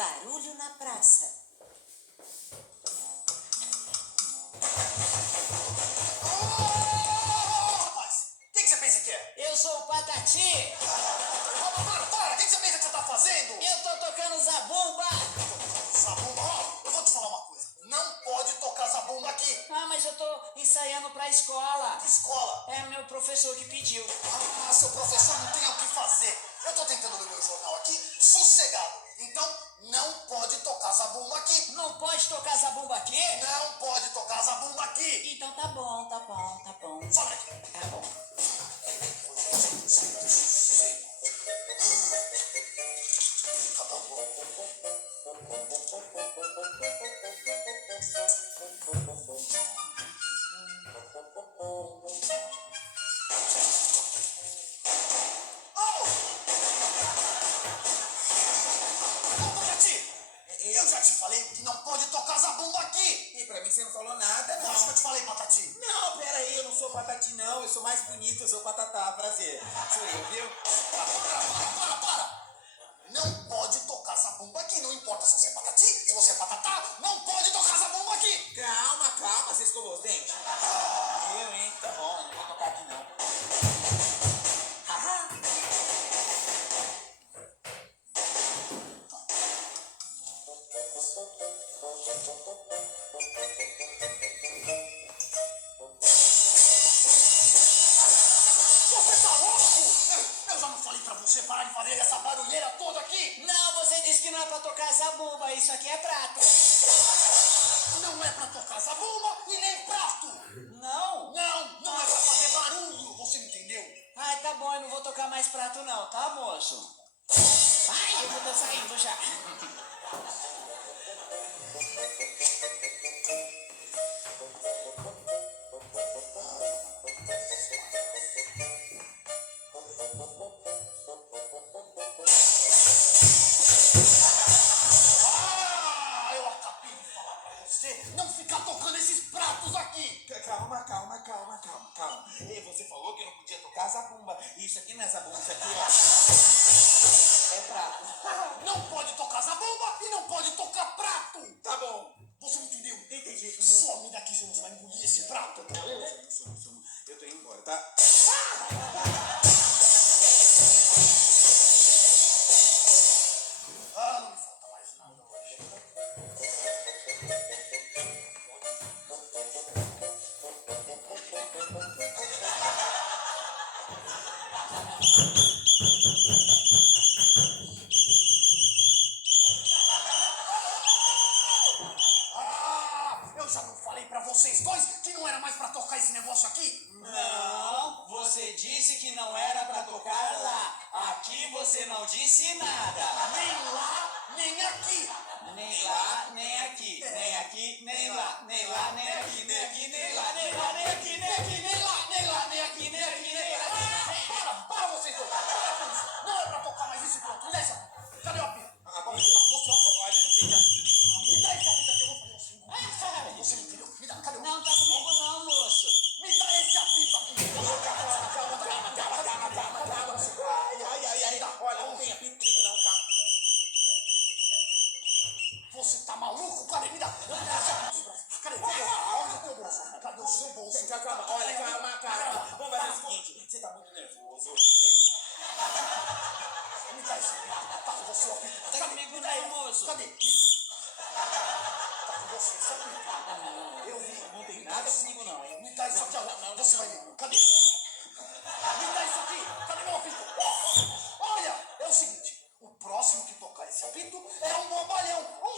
Barulho na praça. Rapaz, o que você pensa que é? Eu sou o Patati. Para! O que você pensa que você tá fazendo? Eu tô tocando zabumba. Zabumba, ó, eu vou te falar uma coisa. Não pode tocar zabumba aqui. Ah, mas eu tô ensaiando pra escola. Que escola? É meu professor que pediu. Ah, seu professor não tem o que fazer. Eu tô tentando ler meu jornal aqui, sossegado. Então, não pode tocar zabumba aqui. Não pode tocar zabumba aqui? Não pode tocar zabumba aqui. Então tá bom, tá bom, tá bom. Sobe aqui. Tá bom. Eu já te falei que não pode tocar zabumba aqui. E pra mim você não falou nada, Eu acho que eu te falei, Patati. Não, pera aí, eu não sou Patati não, eu sou mais bonito, eu sou Patatá, prazer. Sou eu, viu? Para! Não pode tocar zabumba aqui. Não importa se você é Patati, se você é Patatá, não pode tocar zabumba aqui. Calma, calma, você escovou os dentes? Eu, hein? Tá bom, não vou tocar aqui não. Haha. Você tá louco? Eu já não falei pra você parar de fazer essa barulheira toda aqui. Não, você disse que não é pra tocar zabumba. Isso aqui é prato. Não é pra tocar zabumba e nem prato. Não? Não é pra fazer barulho. Você entendeu? Ai, tá bom, eu não vou tocar mais prato não, tá, moço? Ai, eu vou tô saindo já. Ah, eu acabei de falar pra você não ficar tocando esses pratos aqui. Calma. E você falou que eu não podia tocar zabumba. Isso aqui não é zabumba, isso aqui é prato. Não pode tocar zabumba e não pode tocar prato. Tá bom. Você entendeu? Entendi. Some daqui, senão você vai engolir esse prato. Eu tô indo embora, tá? Ah, não me falta mais nada hoje. Ah, eu já não falei pra vocês dois que não era mais pra tocar esse negócio aqui? Não, você disse que não era pra tocar lá. Aqui você não disse nada. Nem lá, nem aqui. Nem lá, nem aqui. Nem aqui, nem lá. Nem lá, nem aqui. Nem aqui, nem lá. Nem lá, nem aqui. Nem aqui, nem lá. Nem lá, nem aqui. Nem aqui, nem lá. Para vocês dois. Para com isso. Não é pra tocar mais isso e pronto. Me dá esse apito. Cadê o apito? Me dá esse apito aqui, eu vou fazer um segundo. Você me entendeu? Me dá, cadê o... Não tá comigo não, moço. Me dá esse apito aqui. Ai. Olha, não tem apito comigo não, calma. Você tá maluco? Cadê? Me dá. Eu não quero esse apito. Cadê? Onde é o teu bolso? Cadê o seu bolso? Calma. Vamos fazer o seguinte, você tá muito nervoso. Me dá esse apito. Tá com você o apito. Tá comigo não, moço. Cadê? Tá com você esse apito. Eu vi. Não tem nada comigo não, hein? Me dá isso aqui, ó. Você vai ver. Cadê? Me dá isso aqui. Cadê meu apito? Olha, é o seguinte. O próximo que tocar esse apito é um bobalhão. Calma.